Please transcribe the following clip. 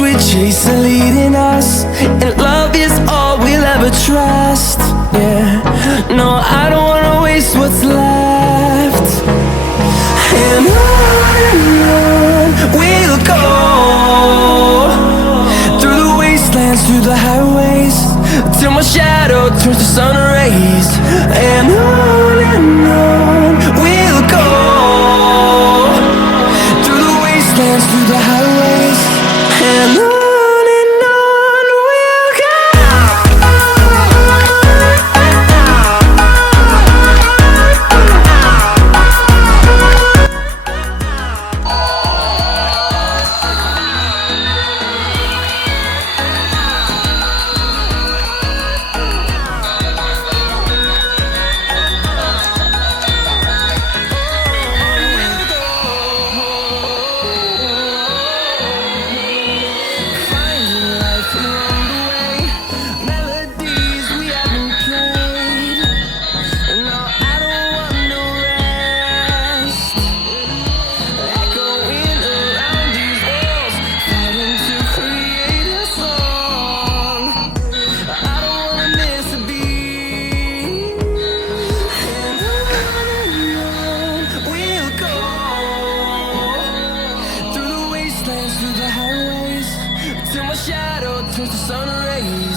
we chase are leading us, and love is all we'll ever trust. Yeah, no, I don't wanna waste what's left. And on we'll go, through the wastelands, through the highways, till my shadow turns to sun rays. And on we'll go, through the wastelands, through the highways, and on we'll go. Through the highways, till my shadow turns to sun rays.